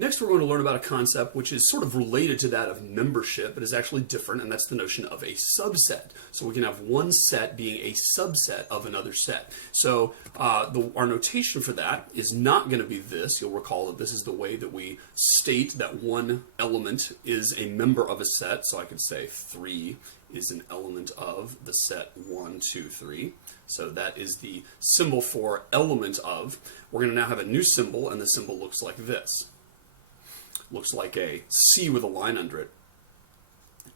Next, we're going to learn about a concept which is sort of related to that of membership, but is actually different, and that's the notion of a subset. So we can have one set being a subset of another set. So our notation for that is not going to be this. You'll recall that this is the way that we state that one element is a member of a set. So I could say 3 is an element of the set 1, 2, 3. So that is the symbol for element of. We're going to now have a new symbol, and the symbol looks like this. Looks like a C with a line under it.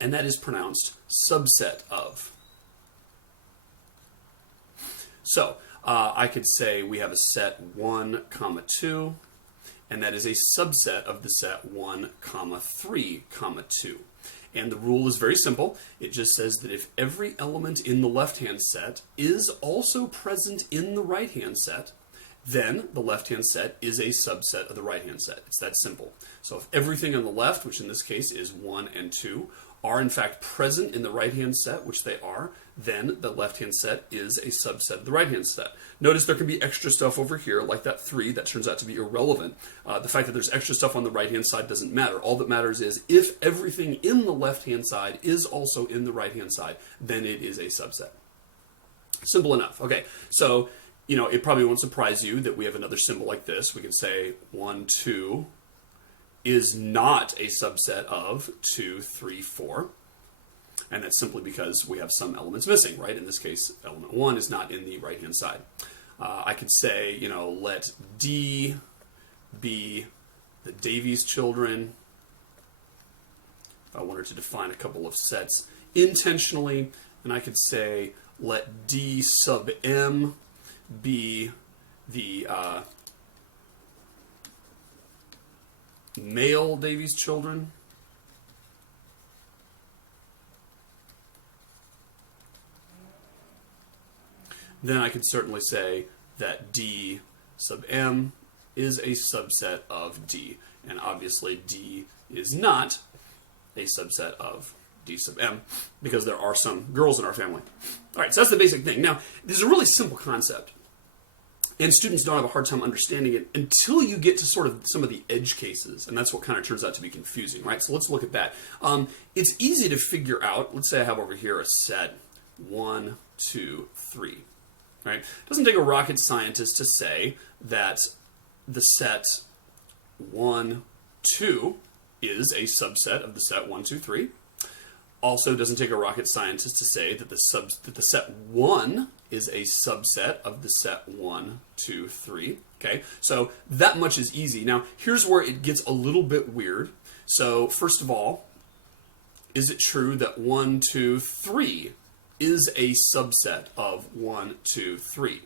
And that is pronounced subset of. So I could say we have a set 1, 2, and that is a subset of the set 1, 3, 2. And the rule is very simple. It just says that if every element in the left-hand set is also present in the right-hand set, then the left-hand set is a subset of the right-hand set. It's that simple. So if everything on the left, which in this case is 1 and 2, are in fact present in the right-hand set, which they are, then the left-hand set is a subset of the right-hand set. Notice there can be extra stuff over here, like that 3, that turns out to be irrelevant. The fact that there's extra stuff on the right-hand side doesn't matter. All that matters is if everything in the left-hand side is also in the right-hand side, then it is a subset. Simple enough. Okay, so it probably won't surprise you that we have another symbol like this. We can say 1, 2 is not a subset of 2, 3, 4. And that's simply because we have some elements missing, right? In this case, element 1 is not in the right-hand side. I could say, let D be the Davies children. If I wanted to define a couple of sets intentionally, and I could say, let D sub M be the male Davies children. Then I could certainly say that D sub M is a subset of D. And obviously D is not a subset of D sub M because there are some girls in our family. All right, so that's the basic thing. Now, this is a really simple concept. And students don't have a hard time understanding it until you get to sort of some of the edge cases. And that's what kind of turns out to be confusing, right? So let's look at that. It's easy to figure out. Let's say I have over here a set 1, 2, 3. Right? It doesn't take a rocket scientist to say that the set 1, 2 is a subset of the set 1, 2, 3. Also, doesn't take a rocket scientist to say that the set 1 is a subset of the set 1, 2, 3. Okay, so that much is easy. Now, here's where it gets a little bit weird. So, first of all, is it true that 1, 2, 3 is a subset of 1, 2, 3?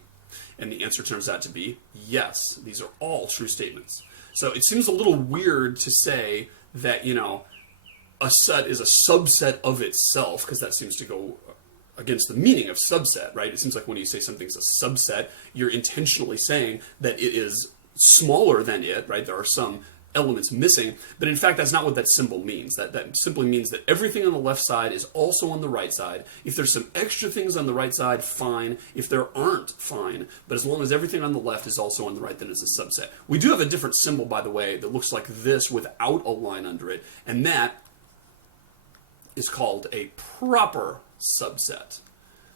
And the answer turns out to be yes. These are all true statements. So it seems a little weird to say that, a set is a subset of itself, because that seems to go against the meaning of subset, right? It seems like when you say something's a subset, you're intentionally saying that it is smaller than it, right? There are some elements missing, but in fact that's not what that symbol means. That simply means that everything on the left side is also on the right side. If there's some extra things on the right side, fine. If there aren't, fine. But as long as everything on the left is also on the right, then it's a subset. We do have a different symbol, by the way, that looks like this without a line under it, and that is called a proper subset.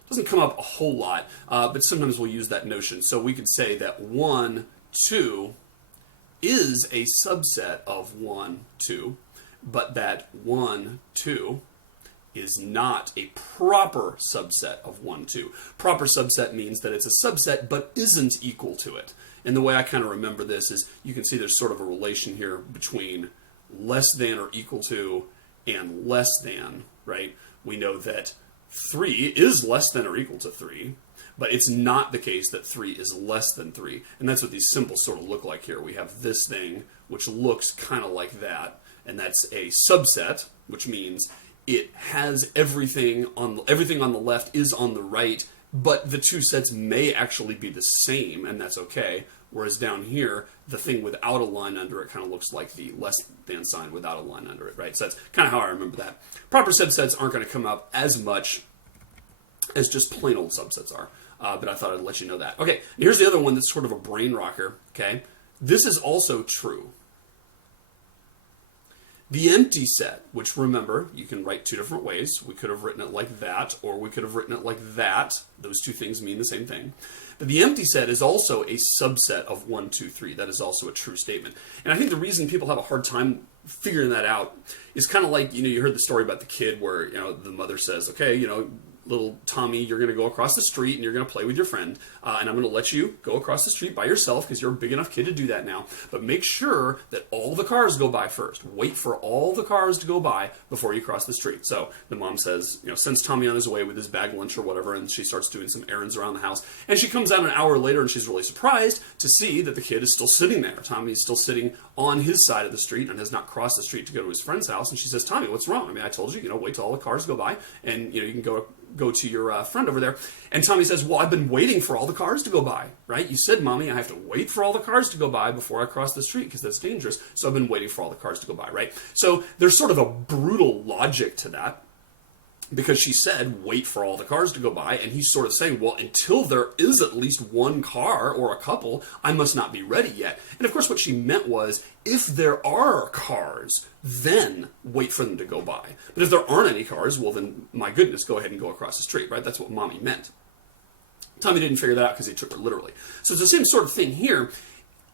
Doesn't come up a whole lot, but sometimes we'll use that notion. So we could say that 1, 2 is a subset of 1, 2, but that 1, 2 is not a proper subset of 1, 2. Proper subset means that it's a subset but isn't equal to it. And the way I kind of remember this is you can see there's sort of a relation here between less than or equal to and less than, right? We know that 3 is less than or equal to 3, but it's not the case that 3 is less than 3. And that's what these symbols sort of look like here. We have this thing, which looks kind of like that, and that's a subset, which means it has everything on the left is on the right, but the two sets may actually be the same, and that's okay. Whereas down here, the thing without a line under it kind of looks like the less than sign without a line under it, right? So that's kind of how I remember that. Proper subsets aren't going to come up as much as just plain old subsets are, but I thought I'd let you know that. Okay, here's the other one that's sort of a brain rocker, okay? This is also true. The empty set, which remember, you can write two different ways. We could have written it like that, or we could have written it like that. Those two things mean the same thing. But the empty set is also a subset of 1, 2, 3. That is also a true statement. And I think the reason people have a hard time figuring that out is kind of like, you heard the story about the kid where, the mother says, okay, little Tommy, you're going to go across the street and you're going to play with your friend, and I'm going to let you go across the street by yourself because you're a big enough kid to do that now. But make sure that all the cars go by first. Wait for all the cars to go by before you cross the street. So the mom says, sends Tommy on his way with his bag lunch or whatever, and she starts doing some errands around the house. And she comes out an hour later and she's really surprised to see that the kid is still sitting there. Tommy is still sitting on his side of the street and has not crossed the street to go to his friend's house. And she says, Tommy, what's wrong? I mean, I told you, wait till all the cars go by and, you can go to your friend over there. And Tommy says, well, I've been waiting for all the cars to go by, right? You said, Mommy, I have to wait for all the cars to go by before I cross the street because that's dangerous. So I've been waiting for all the cars to go by, right? So there's sort of a brutal logic to that, because she said, wait for all the cars to go by, and he's sort of saying, well, until there is at least one car or a couple, I must not be ready yet. And of course what she meant was, if there are cars, then wait for them to go by. But if there aren't any cars, well then, my goodness, go ahead and go across the street, right? That's what Mommy meant. Tommy didn't figure that out because he took her literally. So it's the same sort of thing here.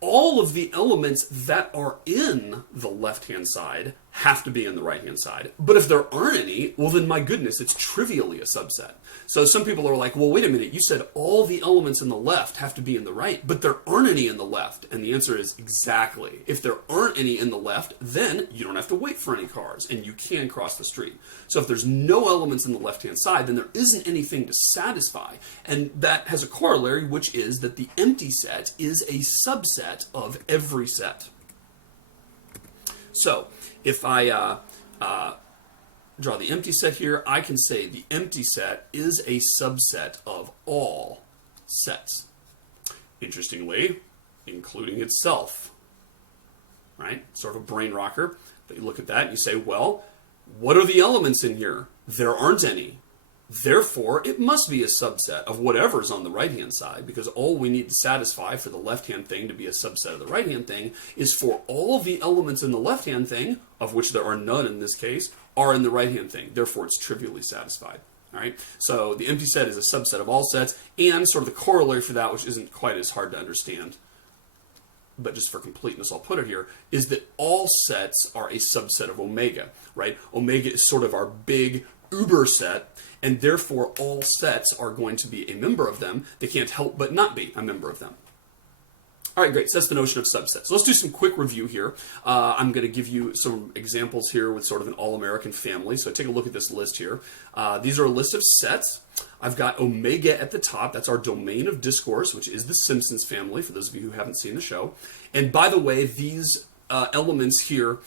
All of the elements that are in the left-hand side have to be in the right-hand side. But if there aren't any, well then, my goodness, it's trivially a subset. So some people are like, well, wait a minute, you said all the elements in the left have to be in the right, but there aren't any in the left. And the answer is exactly. If there aren't any in the left, then you don't have to wait for any cars, and you can cross the street. So if there's no elements in the left-hand side, then there isn't anything to satisfy. And that has a corollary, which is that the empty set is a subset of every set. So if I draw the empty set here, I can say the empty set is a subset of all sets. Interestingly, including itself. Right? Sort of a brain rocker. But you look at that and you say, well, what are the elements in here? There aren't any. Therefore, it must be a subset of whatever's on the right-hand side, because all we need to satisfy for the left-hand thing to be a subset of the right-hand thing is for all of the elements in the left-hand thing, of which there are none in this case, are in the right-hand thing. Therefore, it's trivially satisfied. All right? So the empty set is a subset of all sets, and sort of the corollary for that, which isn't quite as hard to understand, but just for completeness I'll put it here, is that all sets are a subset of omega, right? Omega is sort of our big uber set, and therefore all sets are going to be a member of them. They can't help but not be a member of them. All right, great. So that's the notion of subsets. So let's do some quick review here. I'm going to give you some examples here with sort of an all-American family. So take a look at this list here. These are a list of sets. I've got omega at the top. That's our domain of discourse, which is the Simpsons family, for those of you who haven't seen the show. And by the way, these elements here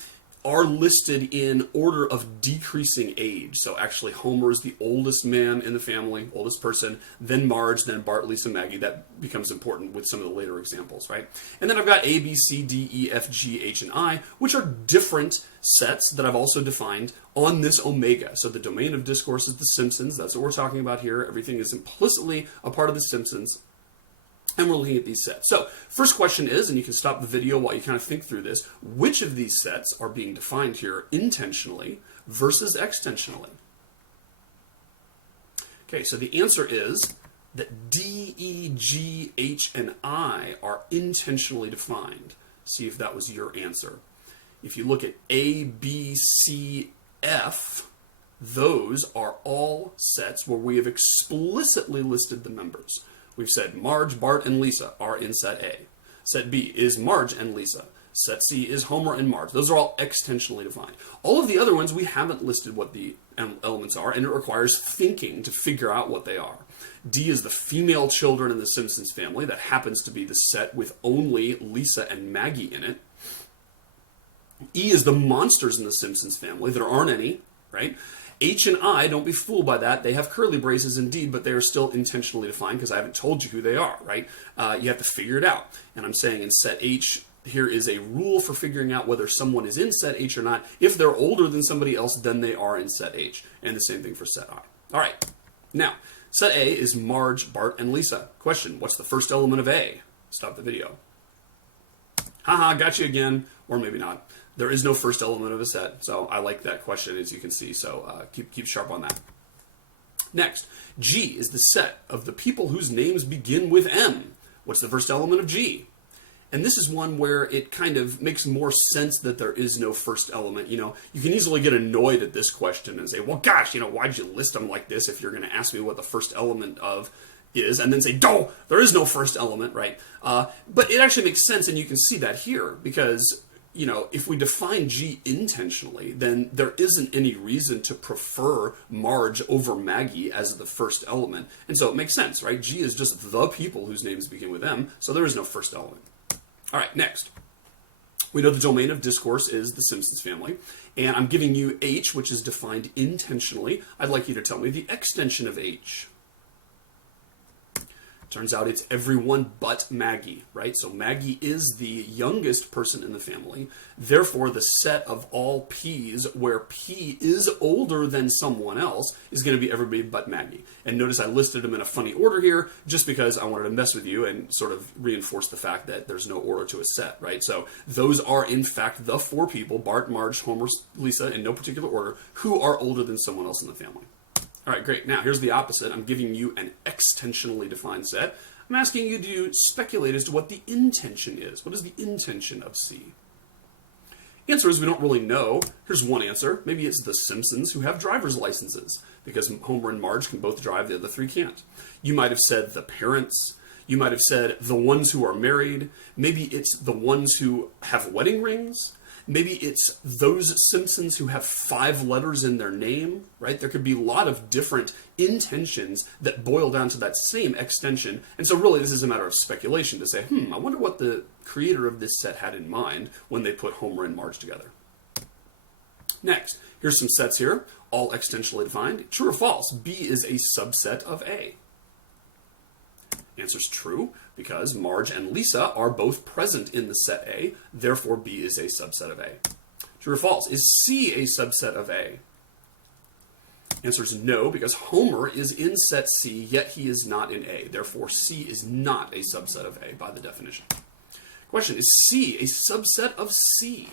are listed in order of decreasing age. So actually Homer is the oldest man in the family, oldest person, then Marge, then Bart, Lisa, Maggie. That becomes important with some of the later examples, right? And then I've got A, B, C, D, E, F, G, H, and I, which are different sets that I've also defined on this omega. So the domain of discourse is the Simpsons. That's what we're talking about here. Everything is implicitly a part of the Simpsons. And we're looking at these sets. So, first question is, and you can stop the video while you kind of think through this, which of these sets are being defined here intentionally versus extensionally? Okay, so the answer is that D, E, G, H, and I are intentionally defined. See if that was your answer. If you look at A, B, C, F, those are all sets where we have explicitly listed the members. We've said Marge, Bart, and Lisa are in set A. Set B is Marge and Lisa. Set C is Homer and Marge. Those are all extensionally defined. All of the other ones, we haven't listed what the elements are, and it requires thinking to figure out what they are. D is the female children in the Simpsons family. That happens to be the set with only Lisa and Maggie in it. E is the monsters in the Simpsons family. There aren't any, right? H and I, don't be fooled by that. They have curly braces indeed, but they are still intentionally defined because I haven't told you who they are, right? You have to figure it out. And I'm saying in set H, here is a rule for figuring out whether someone is in set H or not. If they're older than somebody else, then they are in set H. And the same thing for set I. All right. Now, set A is Marge, Bart, and Lisa. Question, what's the first element of A? Stop the video. Haha, got you again. or maybe not. There is no first element of a set, so I like that question, as you can see, so keep sharp on that. Next, G is the set of the people whose names begin with M. What's the first element of G? And this is one where it kind of makes more sense that there is no first element. You know, you can easily get annoyed at this question and say, well, gosh, you know, why'd you list them like this if you're going to ask me what the first element of is, and then say, no, there is no first element, right? But it actually makes sense, and you can see that here, because, you know, if we define G intentionally, then there isn't any reason to prefer Marge over Maggie as the first element. And so it makes sense, right? G is just the people whose names begin with M, so there is no first element. All right, next. We know the domain of discourse is the Simpsons family, and I'm giving you H, which is defined intentionally. I'd like you to tell me the extension of H. Turns out it's everyone but Maggie, right? So Maggie is the youngest person in the family. Therefore, the set of all P's where P is older than someone else is going to be everybody but Maggie. And notice I listed them in a funny order here just because I wanted to mess with you and sort of reinforce the fact that there's no order to a set, right? So those are, in fact, the 4 people, Bart, Marge, Homer, Lisa, in no particular order, who are older than someone else in the family. All right, great. Now, here's the opposite. I'm giving you an extensionally defined set. I'm asking you to speculate as to what the intention is. What is the intention of C? Answer is we don't really know. Here's one answer. Maybe it's the Simpsons who have driver's licenses, because Homer and Marge can both drive, the other 3 can't. You might have said the parents. You might have said the ones who are married. Maybe it's the ones who have wedding rings. Maybe it's those Simpsons who have 5 letters in their name, right? There could be a lot of different intentions that boil down to that same extension. And so really this is a matter of speculation to say, I wonder what the creator of this set had in mind when they put Homer and Marge together. Next, here's some sets here, all extensionally defined. True or false? B is a subset of A. Answer's true, because Marge and Lisa are both present in the set A, therefore B is a subset of A. True or false? Is C a subset of A? Answer's no, because Homer is in set C, yet he is not in A, therefore C is not a subset of A by the definition. Question, is C a subset of C?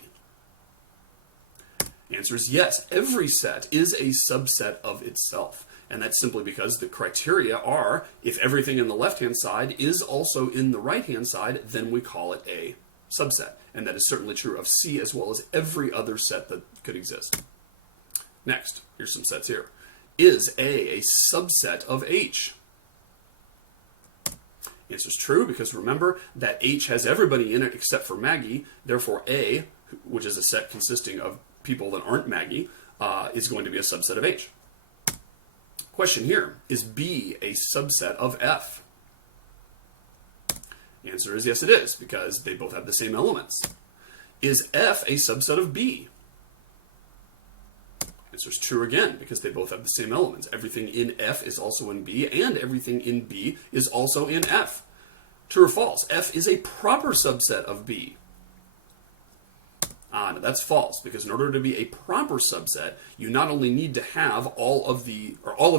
Answer is yes, every set is a subset of itself. And that's simply because the criteria are, if everything in the left-hand side is also in the right-hand side, then we call it a subset. And that is certainly true of C as well as every other set that could exist. Next, here's some sets here. Is A subset of H? Answer is true, because remember that H has everybody in it except for Maggie. Therefore, A, which is a set consisting of people that aren't Maggie, is going to be a subset of H. Question here, is B a subset of F? The answer is yes, it is, because they both have the same elements. Is F a subset of B? The answer is true again, because they both have the same elements. Everything in F is also in B, and everything in B is also in F. True or false? F is a proper subset of B. No, that's false, because in order to be a proper subset, you not only need to have all of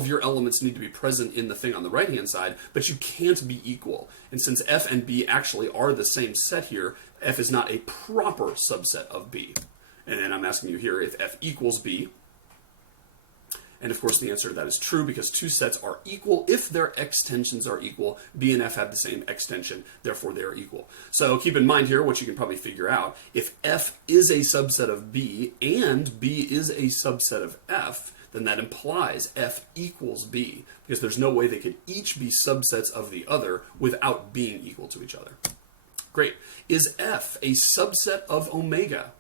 your elements need to be present in the thing on the right-hand side, but you can't be equal. And since F and B actually are the same set here, F is not a proper subset of B. And then I'm asking you here if F equals B. And of course the answer to that is true, because 2 sets are equal if their extensions are equal. B and F have the same extension, therefore they are equal. So keep in mind here what you can probably figure out. If F is a subset of B and B is a subset of F, then that implies F equals B, because there's no way they could each be subsets of the other without being equal to each other. Great. Is F a subset of omega?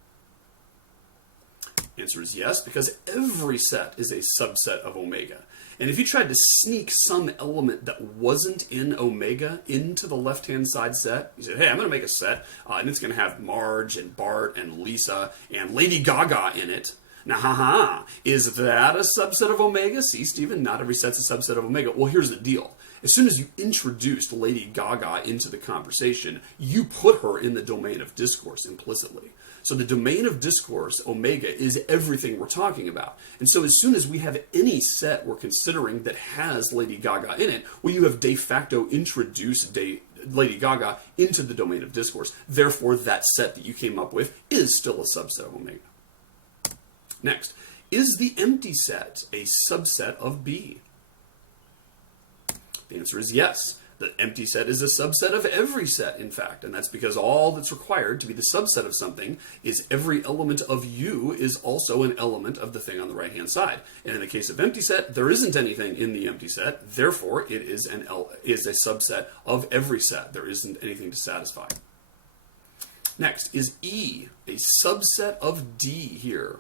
Answer is yes, because every set is a subset of omega. And if you tried to sneak some element that wasn't in omega into the left-hand side set, you said, hey, I'm going to make a set, and it's going to have Marge and Bart and Lisa and Lady Gaga in it. Now, is that a subset of omega? See, Stephen, not every set's a subset of omega. Well, here's the deal. As soon as you introduced Lady Gaga into the conversation, you put her in the domain of discourse implicitly. So the domain of discourse, omega, is everything we're talking about. And so as soon as we have any set we're considering that has Lady Gaga in it, well, you have de facto introduced Lady Gaga into the domain of discourse. Therefore, that set that you came up with is still a subset of omega. Next, is the empty set a subset of B? The answer is yes. The empty set is a subset of every set, in fact, and that's because all that's required to be the subset of something is every element of U is also an element of the thing on the right-hand side. And in the case of empty set, there isn't anything in the empty set, therefore it is a subset of every set. There isn't anything to satisfy. Next, is E a subset of D here?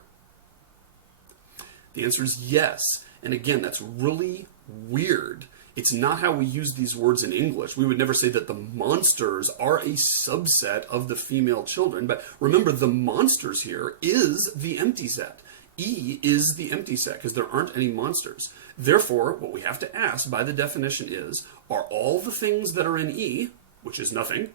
The answer is yes. And again, that's really weird. It's not how we use these words in English. We would never say that the monsters are a subset of the female children, but remember the monsters here is the empty set. E is the empty set because there aren't any monsters. Therefore, what we have to ask by the definition is, are all the things that are in E, which is nothing,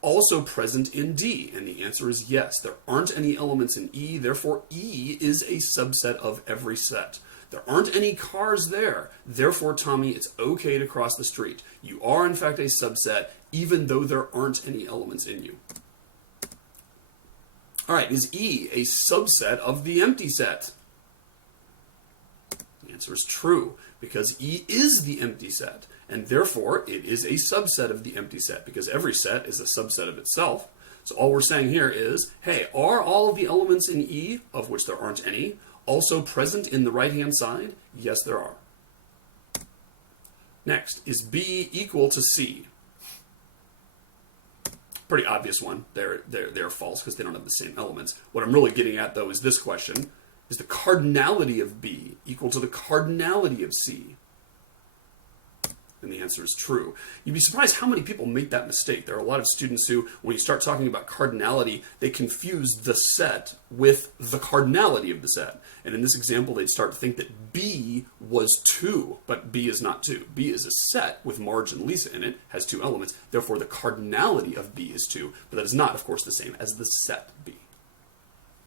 also present in D? And the answer is yes. There aren't any elements in E, therefore E is a subset of every set. There aren't any cars there. Therefore, Tommy, it's okay to cross the street. You are, in fact, a subset, even though there aren't any elements in you. All right, is E a subset of the empty set? The answer is true, because E is the empty set, and therefore it is a subset of the empty set, because every set is a subset of itself. So all we're saying here is, hey, are all of the elements in E, of which there aren't any, also present in the right-hand side? Yes, there are. Next, is B equal to C? Pretty obvious one. They're false because they don't have the same elements. What I'm really getting at, though, is this question. Is the cardinality of B equal to the cardinality of C? And the answer is true. You'd be surprised how many people make that mistake. There are a lot of students who, when you start talking about cardinality, they confuse the set with the cardinality of the set. And in this example, they'd start to think that B was 2, but B is not 2. B is a set with Marge and Lisa in it, has 2 elements. Therefore, the cardinality of B is 2, but that is not, of course, the same as the set B.